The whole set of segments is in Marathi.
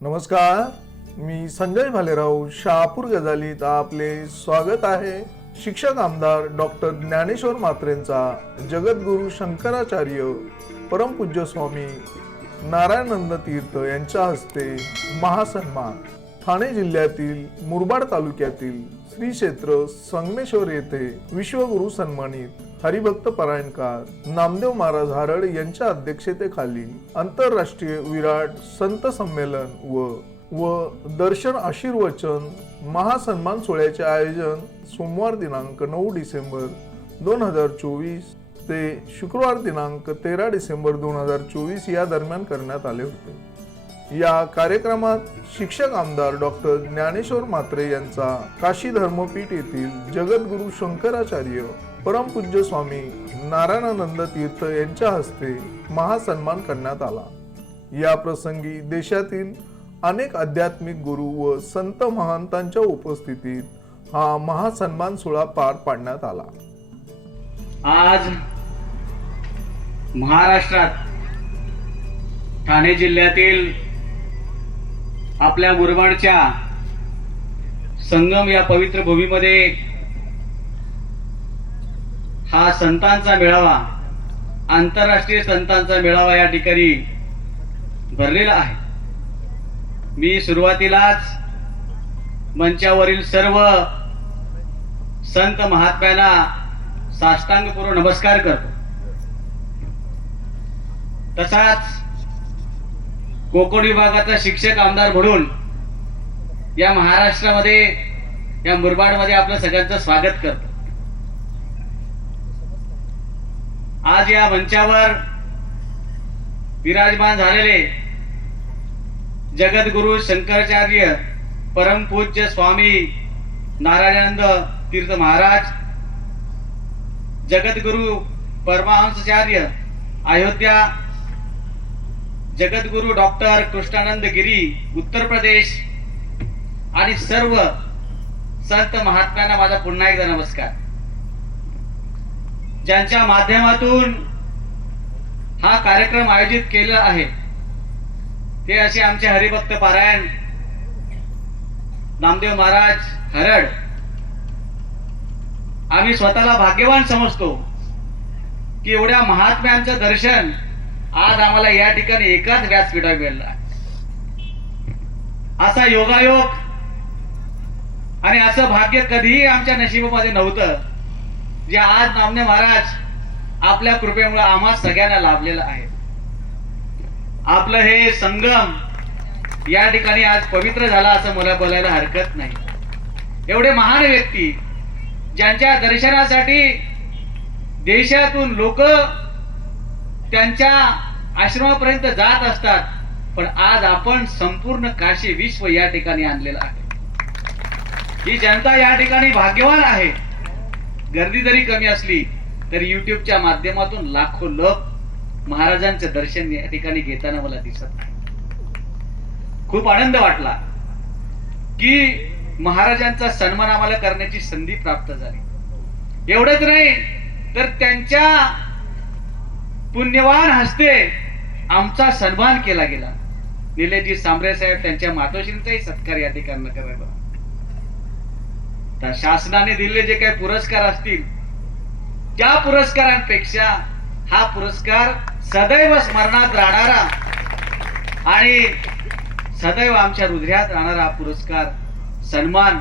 नमस्कार मी संजय भालेराव शहापूर गजालीत आपले स्वागत आहे. शिक्षक आमदार डॉक्टर ज्ञानेश्वर मात्रेंचा जगद्गुरू शंकराचार्य परमपूज्य स्वामी नारायणंद तीर्थ यांच्या हस्ते महासन्मान. ठाणे जिल्ह्यातील मुरबाड तालुक्यातील श्री क्षेत्र संगमेश्वर येथे विश्वगुरु सन्मानित हरिभक्त परायणकार नामदेव महाराज हारड यांच्या अध्यक्षतेखाली आंतरराष्ट्रीय विराट संत संमेलन व व दर्शन आशीर्वचन महासन्मान सोहळ्याचे आयोजन सोमवार दिनांक नऊ डिसेंबर दोन हजार चोवीस ते शुक्रवार दिनांक तेरा डिसेंबर दोन हजार चोवीस या दरम्यान करण्यात आले होते. या कार्यक्रमात शिक्षक आमदार डॉक्टर ज्ञानेश्वर मात्रे यांचा काशी धर्मपीठ येथील जगद्गुरू शंकराचार्य परमपूज्य स्वामी नारायणानंद तीर्थ यांच्या हस्ते महासन्मान करण्यात आला. या प्रसंगी देशातील अनेक आध्यात्मिक गुरु व संत महंतांच्या उपस्थितीत हा महासन्मान सोहळा पार पाडण्यात आला. आज महाराष्ट्रात ठाणे जिल्ह्यातील आपल्या मुरबाडच्या संगम या पवित्र भूमीमध्ये हा संतांचा मेळावा आंतरराष्ट्रीय संतांचा मेळावा या ठिकाणी भरलेला आहे. मी सुरुवातीलाच मंचावरील सर्व संत महात्म्यांना साष्टांगपूर्व नमस्कार करतो. तसाच कोकण विभागाचा शिक्षक आमदार म्हणून या महाराष्ट्रामध्ये या मुरबाडमध्ये आपलं सगळ्यांचं स्वागत करतो. आज या मंचावर विराजमान झालेले जगद्गुरु शंकराचार्य परमपूज्य स्वामी नारायणानंद तीर्थ महाराज जगद्गुरु परमहंसाचार्य अयोध्या जगद्गुरु डॉक्टर कृष्णानंद गिरी उत्तर प्रदेश आणि सर्व संत महात्म्यांना माझा पुन्हा एकदा नमस्कार. ज्यांच्या माध्यमातून हा कार्यक्रम आयोजित केला आहे ते असे आमचे हरिभक्त पारायण नामदेव महाराज हरड आम्ही स्वतःला भाग्यवान समजतो की एवढ्या महात्म्यांचं दर्शन आज आम्हाला या ठिकाणी एकाच व्यासपीठा मिळालं आहे. असा योगायोग आणि असं भाग्य कधीही आमच्या नशिबामध्ये नव्हतं जे आज नामने महाराज आपल्या कृपेमुळे आम्हा सगळ्यांना लाभलेलं आहे. आपलं हे संगम या ठिकाणी आज पवित्र झाला असं मला बोलायला हरकत नाही. एवढे महान व्यक्ती ज्यांच्या दर्शनासाठी देशातून लोक त्यांच्या आश्रमापर्यंत जात असतात पण आज आपण संपूर्ण काशी विश्व या ठिकाणी आणलेलं आहे. ही जनता या ठिकाणी भाग्यवान आहे. गर्दी जरी कमी असली तरी युट्यूबच्या माध्यमातून लाखो लोक महाराजांचं दर्शन या ठिकाणी घेताना मला दिसत खूप आनंद वाटला की महाराजांचा सन्मान आम्हाला करण्याची संधी प्राप्त झाली. एवढंच नाही तर त्यांच्या पुण्यवान हस्ते आमचा सन्मान केला गेला. निलेशजी सांबरे साहेब त्यांच्या मातोश्रींचाही सत्कार या ठिकाणी करायला तर शासनाने दिलेले जे काही पुरस्कार असतील त्या पुरस्कारांपेक्षा हा पुरस्कार सदैव स्मरणात राहणारा आणि सदैव आमच्या हृदयात राहणारा हा पुरस्कार सन्मान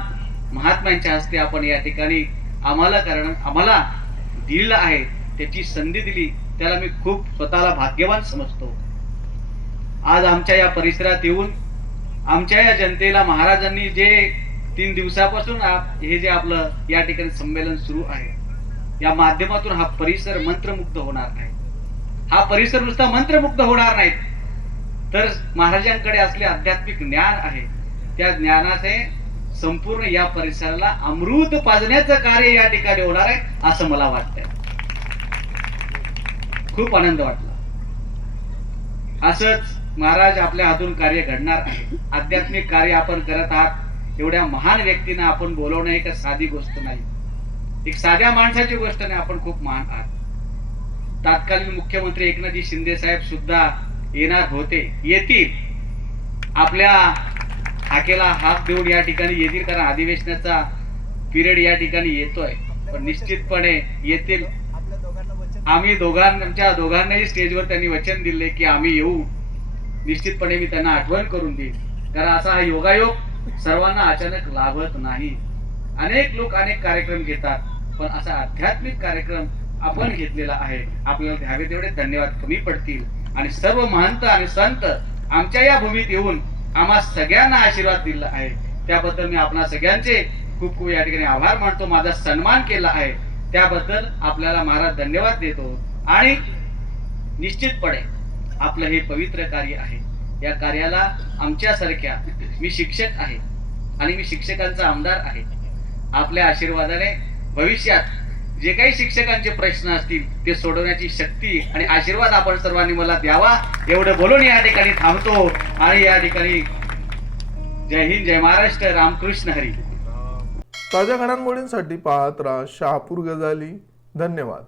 महात्म्यांच्या हस्ते आपण या ठिकाणी आम्हाला कारण आम्हाला दिलेला आहे त्याची संधी दिली त्याला मी खूप स्वतःला भाग्यवान समजतो. आज आमच्या या परिसरात येऊन आमच्या या जनतेला महाराजांनी जे तीन दिवसापासून हे जे आपलं या ठिकाणी संमेलन सुरू आहे या माध्यमातून हा परिसर मंत्रमुग्ध होणार नाही. हा परिसर नुसता मंत्रमुग्ध होणार नाही. तर महाराजांकडे असले आध्यात्मिक ज्ञान आहे त्या ज्ञानाचे संपूर्ण या परिसराला अमृत पाजण्याचं कार्य या ठिकाणी होणार आहे असं मला वाटतंय. खूप आनंद वाटला. असंच महाराज आपल्या हातून कार्य घडणार आहे. आध्यात्मिक कार्य आपण करत आहात एवढ्या महान व्यक्तींना आपण बोलवणं एक साधी गोष्ट नाही. एक साध्या माणसाची गोष्ट नाही आपण खूप महान आहात. तात्कालीन मुख्यमंत्री एकनाथजी शिंदे साहेब सुद्धा येणार होते. येतील. आपल्या हाकेला हात देऊन या ठिकाणी येतील कारण अधिवेशनाचा पिरियड या ठिकाणी येतोय. पण निश्चितपणे येतील. आम्ही दोघांच्या दोघांनाही स्टेजवर त्यांनी वचन दिले की आम्ही येऊ. निश्चितपणे मी त्यांना आठवण करून देईन. कारण असा हा योगायोग सर्वांना अचानक लाभत नाही. अनेक लोक अनेक कार्यक्रम घेतात पण असा आध्यात्मिक कार्यक्रम आपण घेतलेला आहे. आपल्याला घ्यावे तेवढे धन्यवाद कमी पडतील. आणि सर्व महंत आणि संत आमच्या या भूमीत येऊन आम्हा सगळ्यांना आशीर्वाद दिला आहे. त्याबद्दल मी आपणा सगळ्यांचे खूप खूप या ठिकाणी आभार मानतो. माझा सन्मान केला आहे. त्याबद्दल आपल्याला महाराज धन्यवाद देतो. आणि निश्चितपणे आपलं हे पवित्र कार्य आहे. या कार्याला आमच्यासारख्या मी शिक्षक आहे आणि मी शिक्षकांचा आमदार आहे. आपल्या आशीर्वादाने भविष्यात जे काही शिक्षकांचे प्रश्न असतील ते सोडवण्याची शक्ती आणि आशीर्वाद आपण सर्वांनी मला द्यावा एवढं बोलून या ठिकाणी थांबतो आणि या ठिकाणी जय हिंद जय महाराष्ट्र रामकृष्ण हरी. ताज्या घडामोडींसाठी पाहत राहा शहापूर गजाली. धन्यवाद.